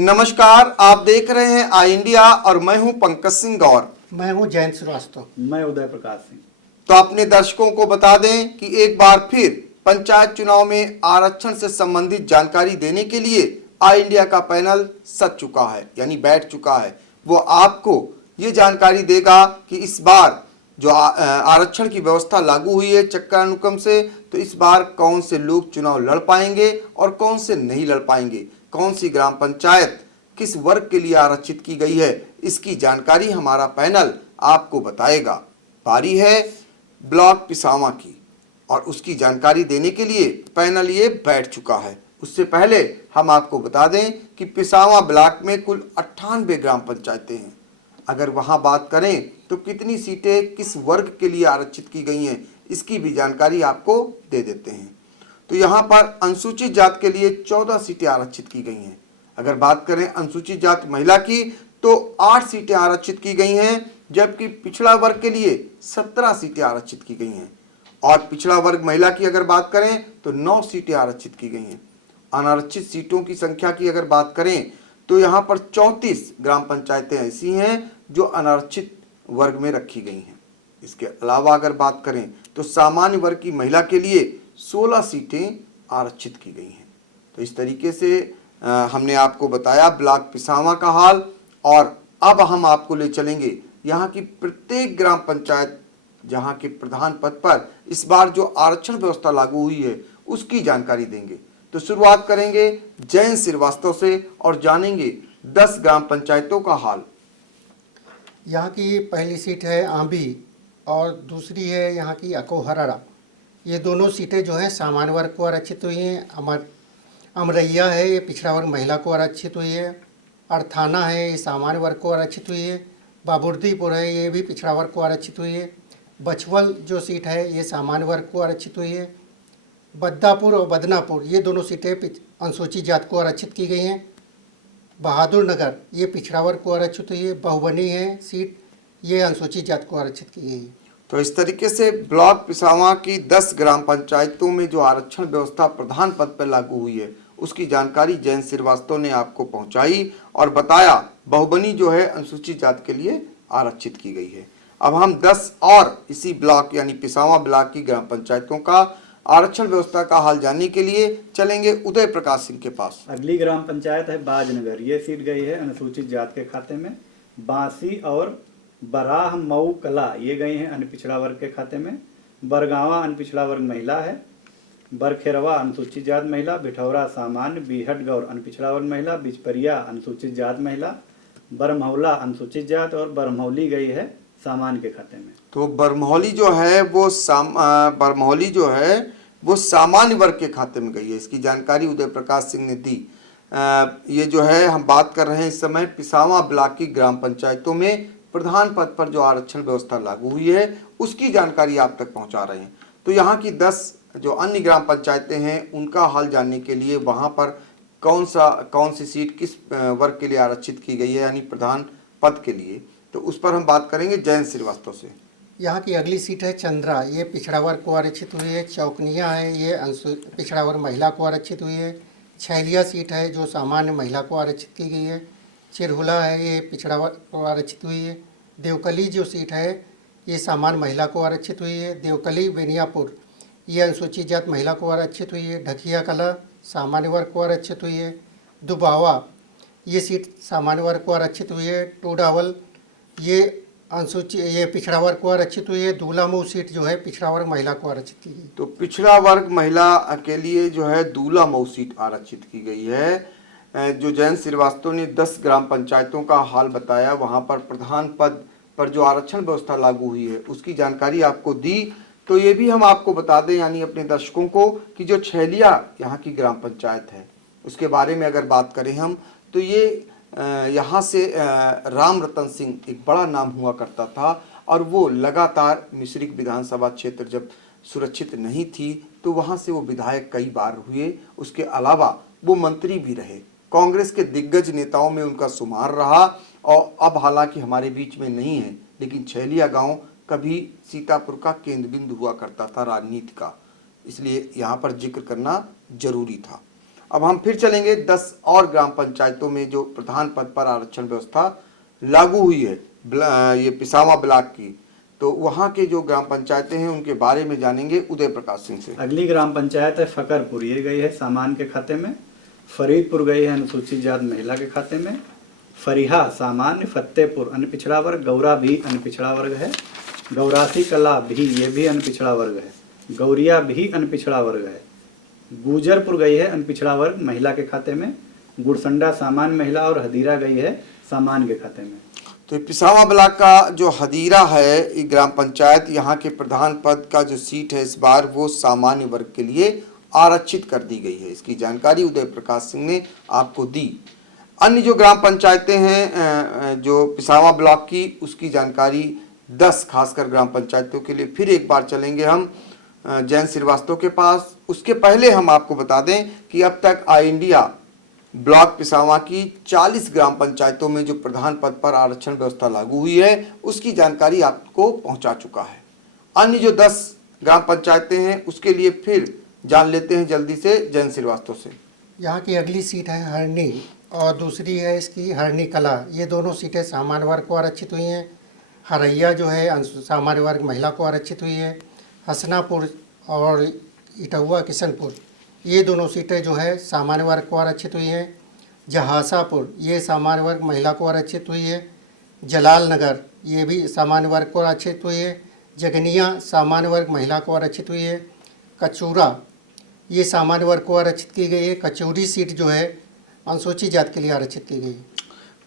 नमस्कार, आप देख रहे हैं आई इंडिया और मैं हूं पंकज सिंह गौर। मैं हूं जयंत श्रीवास्तव। मैं उदय प्रकाश सिंह। तो अपने दर्शकों को बता दें कि एक बार फिर पंचायत चुनाव में आरक्षण से संबंधित जानकारी देने के लिए आई इंडिया का पैनल सज चुका है, यानी बैठ चुका है। वो आपको ये जानकारी देगा कि इस बार जो आरक्षण की व्यवस्था लागू हुई है चक्का अनुक्रम से, तो इस बार कौन से लोग चुनाव लड़ पाएंगे और कौन से नहीं लड़ पाएंगे, कौन सी ग्राम पंचायत किस वर्ग के लिए आरक्षित की गई है, इसकी जानकारी हमारा पैनल आपको बताएगा। बारी है ब्लॉक पिसावा की और उसकी जानकारी देने के लिए पैनल ये बैठ चुका है। उससे पहले हम आपको बता दें कि पिसावा ब्लॉक में कुल 98 ग्राम पंचायतें हैं। अगर वहां बात करें तो कितनी सीटें किस वर्ग के लिए आरक्षित की गई हैं, इसकी भी जानकारी आपको दे देते हैं। तो यहाँ पर अनुसूचित जात के लिए 14 सीटें आरक्षित की गई हैं। अगर बात करें अनुसूचित जात महिला की तो 8 सीटें आरक्षित की गई हैं, जबकि पिछड़ा वर्ग के लिए 17 सीटें आरक्षित की गई हैं। और पिछड़ा वर्ग महिला की अगर बात करें तो 9 सीटें आरक्षित की गई हैं। अनारक्षित सीटों की संख्या की अगर बात करें तो यहाँ पर 34 ग्राम पंचायतें ऐसी हैं जो अनारक्षित वर्ग में रखी गई हैं। इसके अलावा अगर बात करें तो सामान्य वर्ग की महिला के लिए 16 सीटें आरक्षित की गई हैं। तो इस तरीके से हमने आपको बताया ब्लॉक पिसावा का हाल। और अब हम आपको ले चलेंगे यहाँ की प्रत्येक ग्राम पंचायत जहाँ के प्रधान पद पर इस बार जो आरक्षण व्यवस्था लागू हुई है उसकी जानकारी देंगे। तो शुरुआत करेंगे जयंत श्रीवास्तव से और जानेंगे 10 ग्राम पंचायतों का हाल। यहाँ की पहली सीट है आंबी और दूसरी है यहाँ की अकोहरा। ये दोनों सीटें जो हैं सामान्य वर्ग को आरक्षित हुई हैं। अमरैया है, ये पिछड़ा वर्ग महिला को आरक्षित हुई है। अर्थाना है, ये सामान्य वर्ग को आरक्षित हुई है। बाबुर्दीपुर है, ये भी पिछड़ा वर्ग को आरक्षित हुई है। बछवल जो सीट है ये सामान्य वर्ग को आरक्षित हुई है। बद्दापुर और बदनापुर ये दोनों सीटें अनुसूचित जात को आरक्षित की गई हैं। बहादुर नगर ये पिछड़ा वर्ग को आरक्षित हुई है। बहुबनी है सीट, ये अनुसूचित जात को आरक्षित की गई है। तो इस तरीके से ब्लॉक पिसावा की 10 ग्राम पंचायतों में जो आरक्षण व्यवस्था प्रधान पद पर लागू हुई है उसकी जानकारी जयंत श्रीवास्तव ने आपको पहुंचाई और बताया बहुबनी जो है अनुसूचित जात के लिए आरक्षित की गई है। अब हम 10 और इसी ब्लॉक यानी पिसावा ब्लॉक की ग्राम पंचायतों का आरक्षण व्यवस्था का हाल जानने के लिए चलेंगे उदय प्रकाश सिंह के पास। अगली ग्राम पंचायत है बाजनगर। ये सीट गई है अनुसूचित जात के खाते में। बांसी और बराह मऊ कला ये गई हैं अन्य पिछड़ा वर्ग के खाते में। बरगावा अन्य पिछड़ा वर्ग महिला है। बरखेरवा अनुसूचित जात महिला। बिठौरा सामान्य। बीहटगौर अन्य पिछड़ा वर्ग महिला। बिचपरिया अनुसूचित जात महिला। बरमौला अनुसूचित जात और बरमौली गई है सामान्य के खाते में। तो बरमौली जो है वो सामान्य वर्ग के खाते में गई है। इसकी जानकारी उदय प्रकाश सिंह ने दी। ये जो है हम बात कर रहे हैं इस समय पिसावा ब्लॉक की ग्राम पंचायतों में प्रधान पद पर जो आरक्षण व्यवस्था लागू हुई है उसकी जानकारी आप तक पहुंचा रहे हैं। तो यहाँ की 10 जो अन्य ग्राम पंचायतें हैं उनका हाल जानने के लिए वहाँ पर कौन सी सीट किस वर्ग के लिए आरक्षित की गई है यानी प्रधान पद के लिए, तो उस पर हम बात करेंगे जयंत श्रीवास्तव से। यहाँ की अगली सीट है चंद्रा, ये पिछड़ा वर्ग को आरक्षित हुई है। चौकनिया है, ये पिछड़ा वर्ग महिला को आरक्षित हुई है। छैलिया सीट है जो सामान्य महिला को आरक्षित की गई है। चिरहुला है, ये पिछड़ा वर्ग को आरक्षित हुई है। देवकली जो सीट है ये सामान्य महिला को आरक्षित हुई है। देवकली बेनियापुर ये अनुसूचित जात महिला को आरक्षित हुई है। ढकिया कला सामान्य वर्ग को आरक्षित हुई है। दुबावा ये सीट सामान्य वर्ग को आरक्षित हुई है। टोडावल ये ये पिछड़ा वर्ग को आरक्षित हुई है। दूलामऊ सीट जो है पिछड़ा वर्ग महिला को आरक्षित की गई। तो पिछड़ा वर्ग महिला के लिए जो है दूलामऊ सीट आरक्षित की गई है। जो जयंत श्रीवास्तव ने 10 ग्राम पंचायतों का हाल बताया वहां पर प्रधान पद पर जो आरक्षण व्यवस्था लागू हुई है उसकी जानकारी आपको दी। तो ये भी हम आपको बता दें यानी अपने दर्शकों को कि जो छैलिया यहाँ की ग्राम पंचायत है उसके बारे में अगर बात करें हम तो ये यहाँ से राम रतन सिंह एक बड़ा नाम हुआ करता था और वो लगातार मिश्रिक विधानसभा क्षेत्र जब सुरक्षित नहीं थी तो वहाँ से वो विधायक कई बार हुए। उसके अलावा वो मंत्री भी रहे। कांग्रेस के दिग्गज नेताओं में उनका शुमार रहा और अब हालांकि हमारे बीच में नहीं है, लेकिन छैलिया गांव कभी सीतापुर का केंद्र बिंदु हुआ करता था राजनीति का, इसलिए यहाँ पर जिक्र करना जरूरी था। अब हम फिर चलेंगे 10 और ग्राम पंचायतों में जो प्रधान पद पर आरक्षण व्यवस्था लागू हुई है ये पिसावा ब्लॉक की, तो वहाँ के जो ग्राम पंचायतें हैं उनके बारे में जानेंगे उदय प्रकाश सिंह से। अगली ग्राम पंचायत है फकरपुर, ये गई है सामान्य के खाते में। फरीदपुर गई है अनुसूचित जाति महिला के खाते में। फरीहा सामान्य, फतेहपुर अन्य पिछड़ा वर्ग, गौरा भी अन्य पिछड़ा वर्ग है। गौरासी कला भी, ये भी अन्य पिछड़ा वर्ग है। गौरिया भी अन्य पिछड़ा वर्ग है। गुजरपुर गई है अन्य पिछड़ा वर्ग महिला के खाते में। गुड़संडा सामान्य महिला और हदीरा गई है सामान्य के खाते में। तो पिसावा ब्लॉक का जो हदीरा है ये ग्राम पंचायत, यहाँ के प्रधान पद का जो सीट है इस बार वो सामान्य वर्ग के लिए आरक्षित कर दी गई है। इसकी जानकारी उदय प्रकाश सिंह ने आपको दी। अन्य जो ग्राम पंचायतें हैं जो पिसावा ब्लॉक की, उसकी जानकारी 10 खासकर ग्राम पंचायतों के लिए फिर एक बार चलेंगे हम जैन श्रीवास्तव के पास। उसके पहले हम आपको बता दें कि अब तक ऑल इंडिया ब्लॉक पिसावा की 40 ग्राम पंचायतों में जो प्रधान पद पर आरक्षण व्यवस्था लागू हुई है उसकी जानकारी आपको पहुंचा चुका है। अन्य जो 10 ग्राम पंचायतें हैं उसके लिए फिर जान लेते हैं जल्दी से जैन श्रीवास्तव से। यहाँ की अगली सीट है हरनी और दूसरी है इसकी हरनी कला। ये दोनों सीटें सामान्य वर्ग को आरक्षित हुई हैं। हरैया जो है सामान्य वर्ग महिला को आरक्षित हुई है। हसनापुर और इटौआ किशनपुर ये दोनों सीटें जो है सामान्य वर्ग को आरक्षित हुई हैं। जहासापुर ये सामान्य वर्ग महिला को आरक्षित हुई है। जलाल नगर ये भी सामान्य वर्ग को आरक्षित हुई है। जगनिया सामान्य वर्ग महिला को आरक्षित हुई है। कचूरा ये सामान्य वर्ग को आरक्षित की गई है। कचौरी सीट जो है अनुसूचित जाति के लिए आरक्षित की गई है।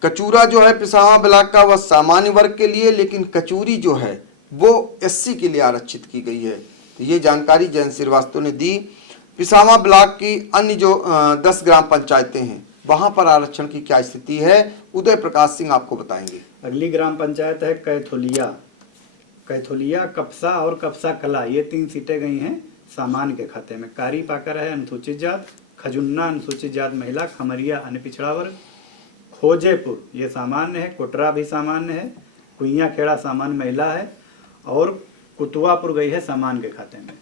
कचूरा जो है पिसावा ब्लॉक का वह सामान्य वर्ग के लिए, लेकिन कचूरी जो है वो एससी के लिए आरक्षित की गई है। तो ये जानकारी जैन श्रीवास्तव ने दी। पिसावा ब्लॉक की अन्य जो 10 ग्राम पंचायतें हैं वहां पर आरक्षण की क्या स्थिति है उदय प्रकाश सिंह आपको बताएंगे। अगली ग्राम पंचायत है कैथोलिया, कपसा और कपसा कला, ये 3 सीटें गई हैं सामान्य के खाते में। कारी पाकर है अनुसूचित जात। खजुन्ना अनुसूचित जात महिला। खमरिया अन्य पिछड़ा वर्ग। खोजेपुर ये सामान्य है। कोटरा भी सामान्य है। कुइया खेड़ा सामान्य महिला है। और कुतुआपुर गई है सामान्य के खाते में।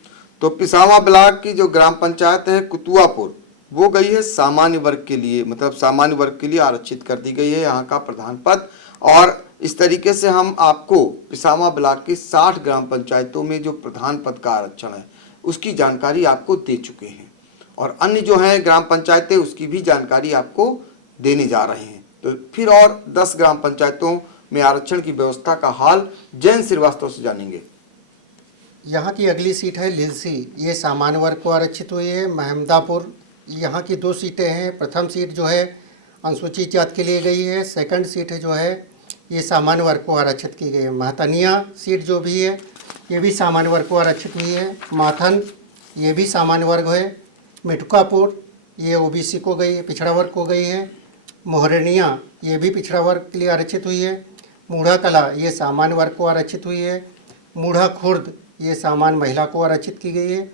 तो पिसावा ब्लॉक की जो ग्राम पंचायत है कुतुआपुर वो गई है सामान्य वर्ग के लिए, मतलब सामान्य वर्ग के लिए आरक्षित कर दी गई है यहाँ का प्रधान पद। और इस तरीके से हम आपको पिसावा ब्लॉक की 60 ग्राम पंचायतों में जो प्रधान पद का आरक्षण है उसकी जानकारी आपको दे चुके हैं और अन्य जो हैं ग्राम पंचायतें उसकी भी जानकारी आपको देने जा रहे हैं। तो फिर और 10 ग्राम पंचायतों में आरक्षण की व्यवस्था का हाल जैन श्रीवास्तव से जानेंगे। यहाँ की अगली सीट है लिलसी, ये सामान्य वर्ग को आरक्षित हुई है। महमदापुर यहाँ की 2 सीटें हैं। प्रथम सीट जो है अनुसूचित जाति के लिए गई है। सेकंड सीट है जो है ये सामान्य वर्ग को आरक्षित की गई है। महतनिया सीट जो भी है ये भी सामान्य वर्ग को आरक्षित हुई है। माथन ये भी सामान्य वर्ग है। मिठुकापुर ये ओबीसी को गई है, पिछड़ा वर्ग को गई है। मोहरनिया ये भी पिछड़ा वर्ग के लिए आरक्षित हुई है। मूढ़ा कला ये सामान्य वर्ग को आरक्षित हुई है। मूढ़ा खुर्द ये सामान्य महिला को आरक्षित की गई है।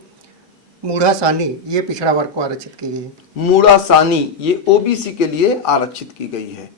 मूढ़ा सानी ये पिछड़ा वर्ग को आरक्षित की गई है। मूढ़ा सानी ये ओबीसी के लिए आरक्षित की गई है,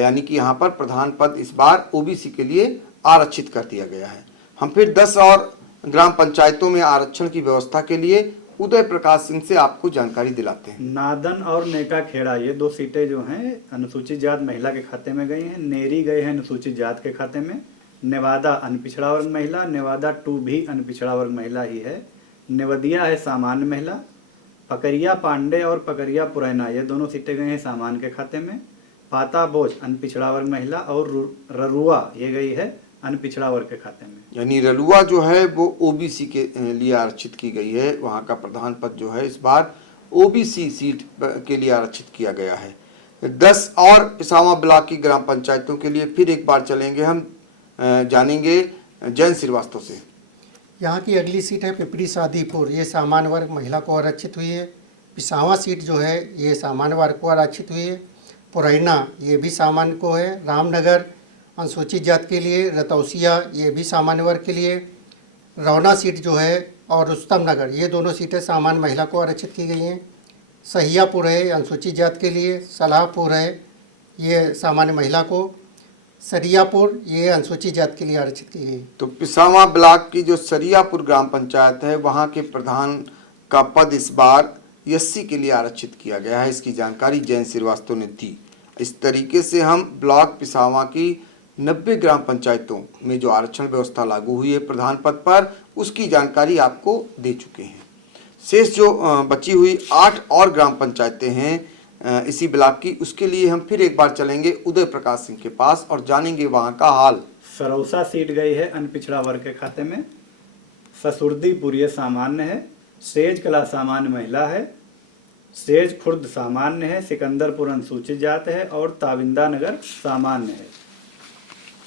यानी कि यहाँ पर प्रधान पद इस बार ओबीसी के लिए आरक्षित कर दिया गया है। हम फिर 10 और ग्राम पंचायतों में आरक्षण की व्यवस्था के लिए उदय प्रकाश सिंह से आपको जानकारी दिलाते हैं। नादन और नेका खेड़ा ये 2 सीटें जो हैं अनुसूचित जात महिला के खाते में गई हैं। नेरी गए हैं अनुसूचित जात के खाते में। नेवादा अन्य पिछड़ा वर्ग महिला। नेवादा 2 भी अन्य पिछड़ा वर्ग महिला ही है। नेवदिया है सामान्य महिला। पकरिया पांडे और पकरिया पुरैना ये दोनों सीटें गई हैं सामान्य के खाते में। पाता बोझ अन्य पिछड़ा वर्ग महिला और ररुआ ये गई है अन्य पिछड़ा वर्ग के खाते में। यानी रलुआ जो है वो ओबीसी के लिए आरक्षित की गई है। वहाँ का प्रधान पद जो है इस बार ओबीसी सीट के लिए आरक्षित किया गया है। 10 और पिसावा ब्लॉक की ग्राम पंचायतों के लिए फिर एक बार चलेंगे, हम जानेंगे जैन श्रीवास्तव से। यहाँ की अगली सीट है पिपरी सादीपुर, ये सामान्य वर्ग महिला को आरक्षित हुई है। पिसावा सीट जो है ये सामान्य वर्ग को आरक्षित हुई है। पुरैना ये भी सामान्य को है। रामनगर अनुसूचित जाति के लिए। रतौसिया ये भी सामान्य वर्ग के लिए। रौना सीट जो है और रुस्तम नगर ये दोनों सीटें सामान्य महिला को आरक्षित की गई हैं। सहियापुर है अनुसूचित जाति के लिए। सलाहपुर है ये सामान्य महिला को। सरियापुर ये अनुसूचित जाति के लिए आरक्षित की गई। तो पिसावा ब्लॉक की जो सरियापुर ग्राम पंचायत है वहाँ के प्रधान का पद इस बार एससी के लिए आरक्षित किया गया है। इसकी जानकारी जयंत श्रीवास्तव ने दी। इस तरीके से हम ब्लॉक पिसावा की 90 ग्राम पंचायतों में जो आरक्षण व्यवस्था लागू हुई है प्रधान पद पर, उसकी जानकारी आपको दे चुके हैं। शेष जो बची हुई 8 और ग्राम पंचायतें हैं इसी ब्लॉक की, उसके लिए हम फिर एक बार चलेंगे उदय प्रकाश सिंह के पास और जानेंगे वहाँ का हाल। सरौसा सीट गई है अनपिछड़ा वर्ग के खाते में। ससुर्दीपुर ये सामान्य है। सेज कला सामान्य महिला है। सेज खुर्द सामान्य है। सिकंदरपुर अनुसूचित जात है और ताविंदा नगर सामान्य है।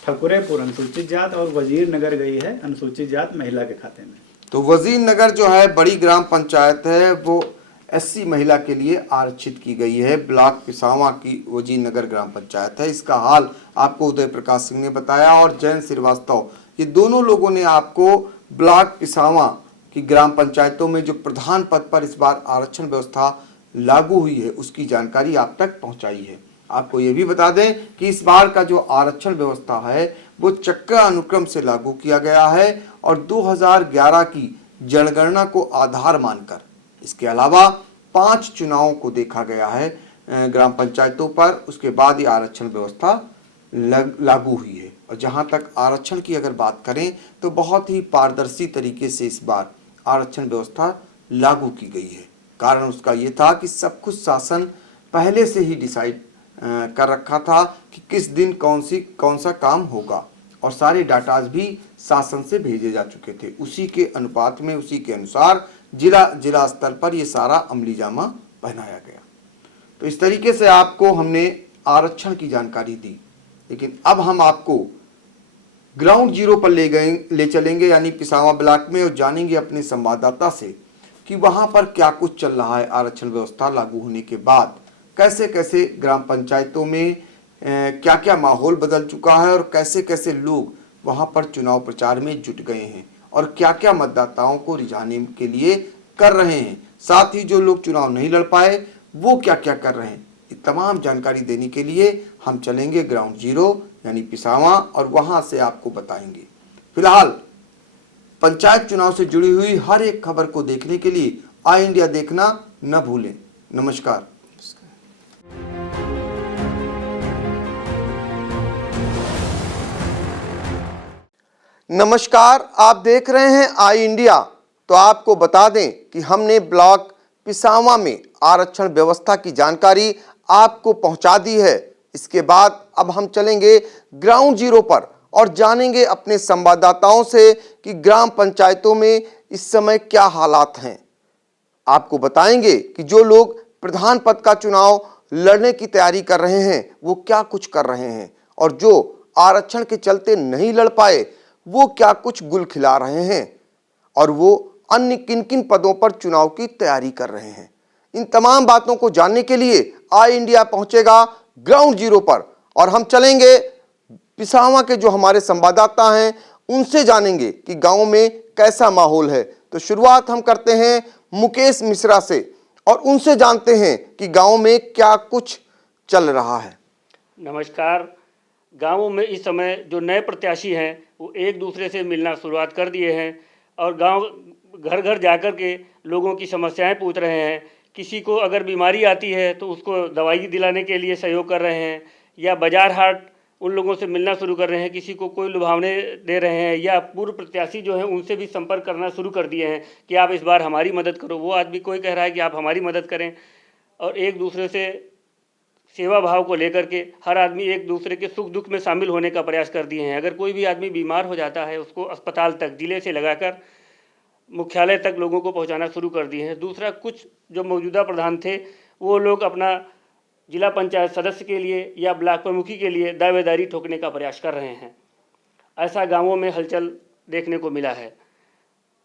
ठकुरेपुर अनुसूचित जात और वजीर नगर गई है अनुसूचित जात महिला के खाते में। तो वजीर नगर जो है बड़ी ग्राम पंचायत है, वो एससी महिला के लिए आरक्षित की गई है। ब्लॉक पिसावा की वजीर नगर ग्राम पंचायत है। इसका हाल आपको उदय प्रकाश सिंह ने बताया और जयंत श्रीवास्तव, ये दोनों लोगों ने आपको ब्लॉक पिसावा की ग्राम पंचायतों में जो प्रधान पद पर इस बार आरक्षण व्यवस्था लागू हुई है उसकी जानकारी आप तक पहुंचाई है। आपको ये भी बता दें कि इस बार का जो आरक्षण व्यवस्था है वो चक्र अनुक्रम से लागू किया गया है और 2011 की जनगणना को आधार मानकर इसके अलावा 5 चुनावों को देखा गया है ग्राम पंचायतों पर। उसके बाद ये आरक्षण व्यवस्था लागू हुई है। और जहां तक आरक्षण की अगर बात करें तो बहुत ही पारदर्शी तरीके से इस बार आरक्षण व्यवस्था लागू की गई है। कारण उसका ये था कि सब कुछ शासन पहले से ही डिसाइड कर रखा था कि किस दिन कौन सा काम होगा और सारे डाटाज भी शासन से भेजे जा चुके थे। उसी के अनुपात में, उसी के अनुसार जिला स्तर पर ये सारा अमली जामा पहनाया गया। तो इस तरीके से आपको हमने आरक्षण की जानकारी दी। लेकिन अब हम आपको ग्राउंड जीरो पर ले चलेंगे यानी पिसावा ब्लॉक में और जानेंगे अपने संवाददाता से कि वहां पर क्या कुछ चल रहा है आरक्षण व्यवस्था लागू होने के बाद। कैसे कैसे ग्राम पंचायतों में क्या क्या माहौल बदल चुका है और कैसे कैसे लोग वहां पर चुनाव प्रचार में जुट गए हैं और क्या क्या मतदाताओं को रिझाने के लिए कर रहे हैं। साथ ही जो लोग चुनाव नहीं लड़ पाए वो क्या क्या कर रहे हैं, ये तमाम जानकारी देने के लिए हम चलेंगे ग्राउंड जीरो यानी पिसावा और वहां से आपको बताएंगे। फिलहाल पंचायत चुनाव से जुड़ी हुई हर एक खबर को देखने के लिए आई इंडिया देखना न भूलें। नमस्कार। नमस्कार, आप देख रहे हैं आई इंडिया। तो आपको बता दें कि हमने ब्लॉक पिसावा में आरक्षण व्यवस्था की जानकारी आपको पहुंचा दी है। इसके बाद अब हम चलेंगे ग्राउंड जीरो पर और जानेंगे अपने संवाददाताओं से कि ग्राम पंचायतों में इस समय क्या हालात हैं। आपको बताएंगे कि जो लोग प्रधान पद का चुनाव लड़ने की तैयारी कर रहे हैं वो क्या कुछ कर रहे हैं और जो आरक्षण के चलते नहीं लड़ पाए वो क्या कुछ गुल खिला रहे हैं और वो अन्य किन किन पदों पर चुनाव की तैयारी कर रहे हैं। इन तमाम बातों को जानने के लिए आई इंडिया पहुंचेगा ग्राउंड जीरो पर और हम चलेंगे पिसावा के जो हमारे संवाददाता हैं उनसे जानेंगे कि गांव में कैसा माहौल है। तो शुरुआत हम करते हैं मुकेश मिश्रा से और उनसे जानते हैं कि गांव में क्या कुछ चल रहा है। नमस्कार। गांवों में इस समय जो नए प्रत्याशी हैं वो एक दूसरे से मिलना शुरुआत कर दिए हैं और गांव घर घर जाकर के लोगों की समस्याएं पूछ रहे हैं। किसी को अगर बीमारी आती है तो उसको दवाई दिलाने के लिए सहयोग कर रहे हैं या बाजार हाट उन लोगों से मिलना शुरू कर रहे हैं। किसी को कोई लुभावने दे रहे हैं या पूर्व प्रत्याशी जो हैं उनसे भी संपर्क करना शुरू कर दिए हैं कि आप इस बार हमारी मदद करो। वो आदमी कोई कह रहा है कि आप हमारी मदद करें और एक दूसरे से सेवा भाव को लेकर के हर आदमी एक दूसरे के सुख दुख में शामिल होने का प्रयास कर दिए हैं। अगर कोई भी आदमी बीमार हो जाता है उसको अस्पताल तक जिले से लगाकर मुख्यालय तक लोगों को पहुंचाना शुरू कर दिए हैं। दूसरा, कुछ जो मौजूदा प्रधान थे वो लोग अपना जिला पंचायत सदस्य के लिए या ब्लॉक प्रमुखी के लिए दावेदारी ठोकने का प्रयास कर रहे हैं। ऐसा गांवों में हलचल देखने को मिला है।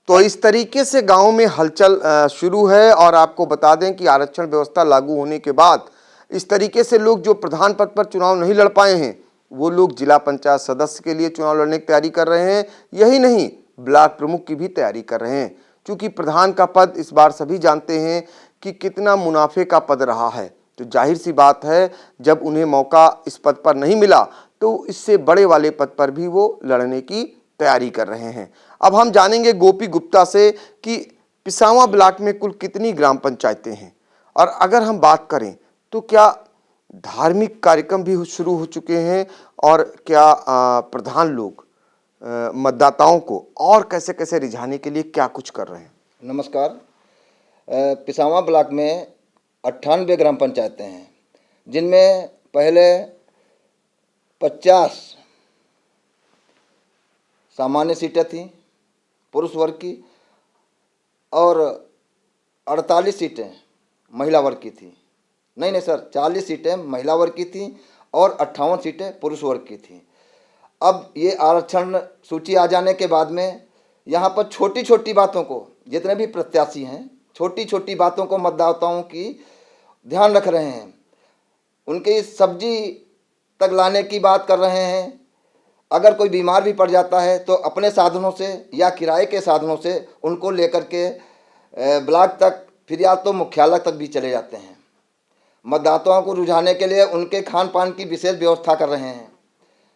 तो इस तरीके से गांव में हलचल शुरू है और आपको बता दें कि आरक्षण व्यवस्था लागू होने के बाद इस तरीके से लोग जो प्रधान पद पर चुनाव नहीं लड़ पाए हैं वो लोग जिला पंचायत सदस्य के लिए चुनाव लड़ने की तैयारी कर रहे हैं। यही नहीं, ब्लॉक प्रमुख की भी तैयारी कर रहे हैं क्योंकि प्रधान का पद इस बार सभी जानते हैं कि कितना मुनाफे का पद रहा है। तो जाहिर सी बात है जब उन्हें मौका इस पद पर नहीं मिला तो इससे बड़े वाले पद पर भी वो लड़ने की तैयारी कर रहे हैं। अब हम जानेंगे गोपी गुप्ता से कि पिसावा ब्लॉक में कुल कितनी ग्राम पंचायतें हैं, और अगर हम बात करें तो क्या धार्मिक कार्यक्रम भी शुरू हो चुके हैं, और क्या प्रधान लोग मतदाताओं को और कैसे कैसे रिझाने के लिए क्या कुछ कर रहे हैं? नमस्कार। पिसावा ब्लॉक में 98 ग्राम पंचायतें हैं, जिनमें पहले 50 सामान्य सीटें थीं पुरुष वर्ग की और 48 सीटें महिला वर्ग की थी। नहीं सर, 40 सीटें महिला वर्ग की थी और 58 सीटें पुरुष वर्ग की थी। अब ये आरक्षण सूची आ जाने के बाद में यहाँ पर छोटी छोटी बातों को, जितने भी प्रत्याशी हैं, छोटी छोटी बातों को मतदाताओं की ध्यान रख रहे हैं। उनकी सब्जी तक लाने की बात कर रहे हैं। अगर कोई बीमार भी पड़ जाता है तो अपने साधनों से या किराए के साधनों से उनको लेकर के ब्लॉक तक, फिर या तो मुख्यालय तक भी चले जाते हैं। मतदाताओं को रुझाने के लिए उनके खान पान की विशेष व्यवस्था कर रहे हैं।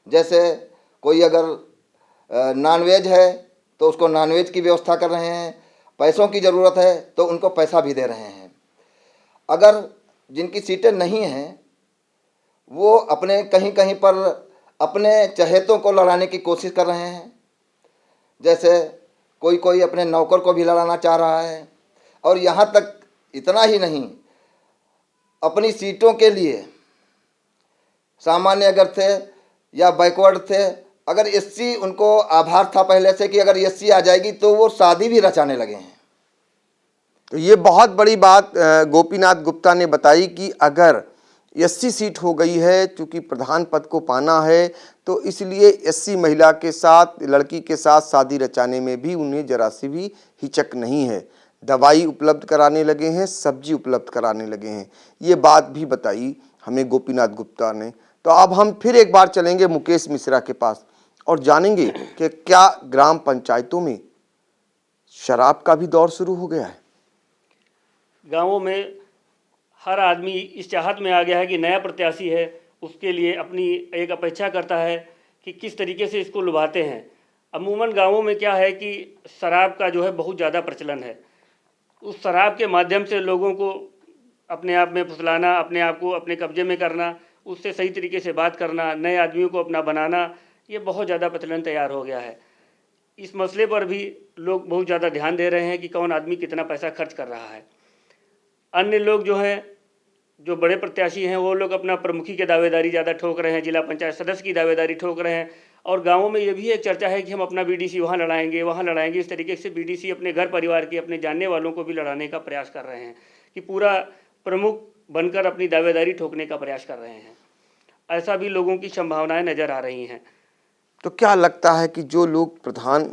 जैसे कोई अगर नॉनवेज है तो उसको नॉनवेज की व्यवस्था कर रहे हैं, पैसों की ज़रूरत है तो उनको पैसा भी दे रहे हैं। अगर जिनकी सीटें नहीं हैं वो अपने कहीं कहीं पर अपने चहेतों को लड़ाने की कोशिश कर रहे हैं। जैसे कोई अपने नौकर को भी लड़ाना चाह रहा है। और यहाँ तक इतना ही नहीं, अपनी सीटों के लिए सामान्य अगर थे या बैकवर्ड थे, अगर एससी उनको आभार था पहले से कि अगर एससी आ जाएगी तो वो शादी भी रचाने लगे हैं। तो ये बहुत बड़ी बात गोपीनाथ गुप्ता ने बताई कि अगर एससी सीट हो गई है, चूंकि प्रधान पद को पाना है, तो इसलिए एससी महिला के साथ, लड़की के साथ शादी रचाने में भी उन्हें जरा सी भी हिचक नहीं है। दवाई उपलब्ध कराने लगे हैं, सब्जी उपलब्ध कराने लगे हैं। ये बात भी बताई हमें गोपीनाथ गुप्ता ने। तो अब हम फिर एक बार चलेंगे मुकेश मिश्रा के पास और जानेंगे कि क्या ग्राम पंचायतों में शराब का भी दौर शुरू हो गया है। गांवों में हर आदमी इस चाहत में आ गया है कि नया प्रत्याशी है, उसके लिए अपनी एक अपेक्षा करता है कि किस तरीके से इसको लुभाते हैं। अमूमन गांवों में क्या है कि शराब का जो है बहुत ज़्यादा प्रचलन है। उस शराब के माध्यम से लोगों को अपने आप में फुसलाना, अपने आप को अपने कब्जे में करना, उससे सही तरीके से बात करना, नए आदमियों को अपना बनाना, ये बहुत ज़्यादा प्रचलन तैयार हो गया है। इस मसले पर भी लोग बहुत ज़्यादा ध्यान दे रहे हैं कि कौन आदमी कितना पैसा खर्च कर रहा है। अन्य लोग जो हैं, जो बड़े प्रत्याशी हैं, वो लोग अपना प्रमुखी की दावेदारी ज़्यादा ठोक रहे हैं, जिला पंचायत सदस्य की दावेदारी ठोक रहे हैं। और गाँवों में ये भी एक चर्चा है कि हम अपना बीडीसी वहाँ लड़ाएंगे। इस तरीके से बीडीसी अपने घर परिवार के, अपने जानने वालों को भी लड़ाने का प्रयास कर रहे हैं कि पूरा प्रमुख बनकर अपनी दावेदारी ठोकने का प्रयास कर रहे हैं। ऐसा भी लोगों की संभावनाएं नज़र आ रही हैं। तो क्या लगता है कि जो लोग प्रधान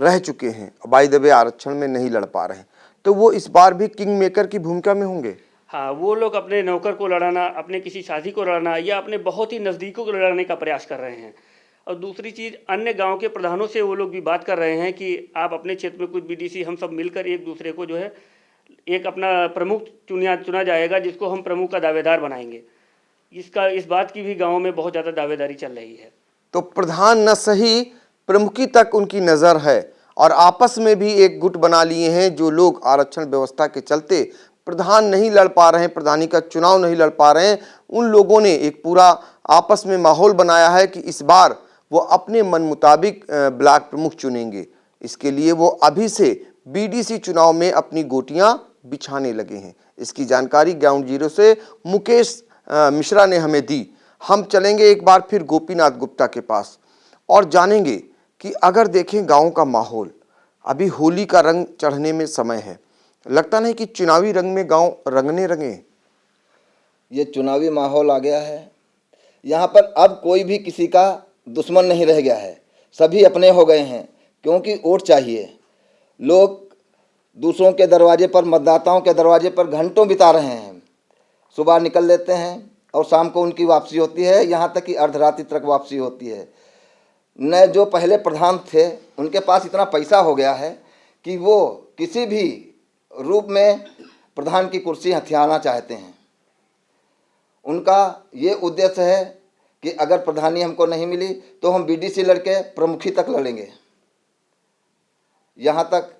रह चुके हैं, बाय द वे आरक्षण में नहीं लड़ पा रहे हैं, तो वो इस बार भी किंग मेकर की भूमिका में होंगे? हाँ, वो लोग अपने नौकर को लड़ाना, अपने किसी साथी को लड़ाना या अपने बहुत ही नज़दीकों को लड़ाने का प्रयास कर रहे हैं। और दूसरी चीज़, अन्य गांव के प्रधानों से वो लोग भी बात कर रहे हैं कि आप अपने क्षेत्र में कुछ बीडीसी, हम सब मिलकर एक दूसरे को जो है एक अपना प्रमुख चुना जाएगा, जिसको हम प्रमुख का दावेदार बनाएंगे। इस बात की भी गाँव में बहुत ज़्यादा दावेदारी चल रही है। तो प्रधान न सही, प्रमुखी तक उनकी नज़र है और आपस में भी एक गुट बना लिए हैं। जो लोग आरक्षण व्यवस्था के चलते प्रधान नहीं लड़ पा रहे हैं, प्रधानी का चुनाव नहीं लड़ पा रहे हैं, उन लोगों ने एक पूरा आपस में माहौल बनाया है कि इस बार वो अपने मन मुताबिक ब्लॉक प्रमुख चुनेंगे। इसके लिए वो अभी से बीडीसी चुनाव में अपनी गोटियां बिछाने लगे हैं। इसकी जानकारी ग्राउंड जीरो से मुकेश मिश्रा ने हमें दी। हम चलेंगे एक बार फिर गोपीनाथ गुप्ता के पास और जानेंगे कि अगर देखें गाँव का माहौल, अभी होली का रंग चढ़ने में समय है, लगता नहीं कि चुनावी रंग में गांव रंगने लगे? ये चुनावी माहौल आ गया है। यहाँ पर अब कोई भी किसी का दुश्मन नहीं रह गया है, सभी अपने हो गए हैं, क्योंकि वोट चाहिए। लोग दूसरों के दरवाजे पर, मतदाताओं के दरवाजे पर घंटों बिता रहे हैं। सुबह निकल लेते हैं और शाम को उनकी वापसी होती है, यहाँ तक कि अर्धरात्रि तक वापसी होती है। न जो पहले प्रधान थे उनके पास इतना पैसा हो गया है कि वो किसी भी रूप में प्रधान की कुर्सी हथियाना चाहते हैं। उनका ये उद्देश्य है कि अगर प्रधानी हमको नहीं मिली तो हम बीडीसी लड़के प्रमुखी तक लड़ेंगे। यहाँ तक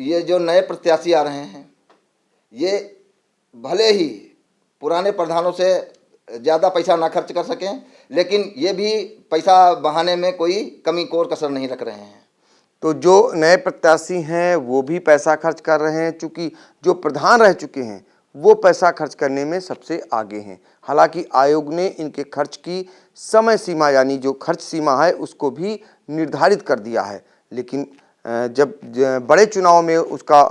ये जो नए प्रत्याशी आ रहे हैं, ये भले ही पुराने प्रधानों से ज़्यादा पैसा ना खर्च कर सकें, लेकिन ये भी पैसा बहाने में कोई कमी कोर कसर नहीं रख रहे हैं। तो जो नए प्रत्याशी हैं वो भी पैसा खर्च कर रहे हैं, चूँकि जो प्रधान रह चुके हैं वो पैसा खर्च करने में सबसे आगे हैं। हालांकि आयोग ने इनके खर्च की समय सीमा यानी जो खर्च सीमा है उसको भी निर्धारित कर दिया है, लेकिन जब बड़े चुनाव में उसका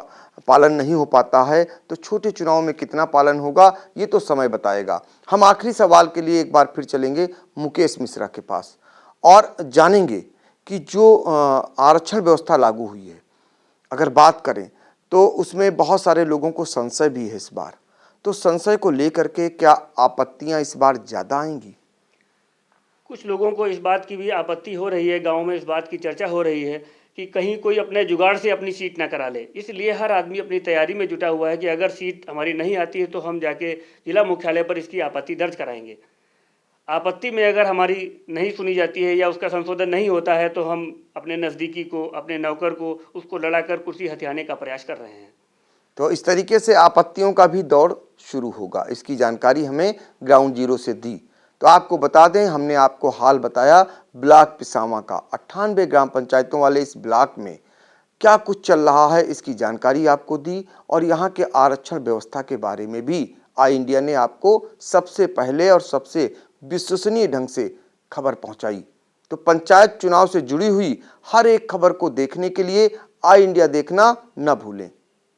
पालन नहीं हो पाता है तो छोटे चुनाव में कितना पालन होगा ये तो समय बताएगा। हम आखिरी सवाल के लिए एक बार फिर चलेंगे मुकेश मिश्रा के पास और जानेंगे कि जो आरक्षण व्यवस्था लागू हुई है, अगर बात करें तो उसमें बहुत सारे लोगों को संशय भी है इस बार, तो संशय को लेकर के क्या आपत्तियां इस बार ज़्यादा आएंगी? कुछ लोगों को इस बात की भी आपत्ति हो रही है, गांव में इस बात की चर्चा हो रही है कि कहीं कोई अपने जुगाड़ से अपनी सीट ना करा ले। इसलिए हर आदमी अपनी तैयारी में जुटा हुआ है कि अगर सीट हमारी नहीं आती है तो हम जाके जिला मुख्यालय पर इसकी आपत्ति दर्ज कराएंगे। आपत्ति में अगर हमारी नहीं सुनी जाती है या उसका संशोधन नहीं होता है तो हम अपने नज़दीकी को, अपने नौकर को, उसको लड़ाकर कुर्सी हथियाने का प्रयास कर रहे हैं। तो इस तरीके से आपत्तियों का भी दौर शुरू होगा। इसकी जानकारी हमें ग्राउंड जीरो से दी। तो आपको बता दें, हमने आपको हाल बताया ब्लॉक पिसावा का। 98 ग्राम पंचायतों वाले इस ब्लॉक में क्या कुछ चल रहा है इसकी जानकारी आपको दी और यहाँ के आरक्षण व्यवस्था के बारे में भी आई इंडिया ने आपको सबसे पहले और सबसे विश्वसनीय ढंग से खबर पहुंचाई। तो पंचायत चुनाव से जुड़ी हुई हर एक खबर को देखने के लिए आई इंडिया देखना न भूलें।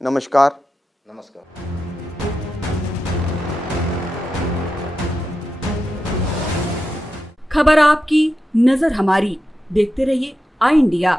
नमस्कार। नमस्कार। खबर आपकी, नजर हमारी। देखते रहिए आई इंडिया।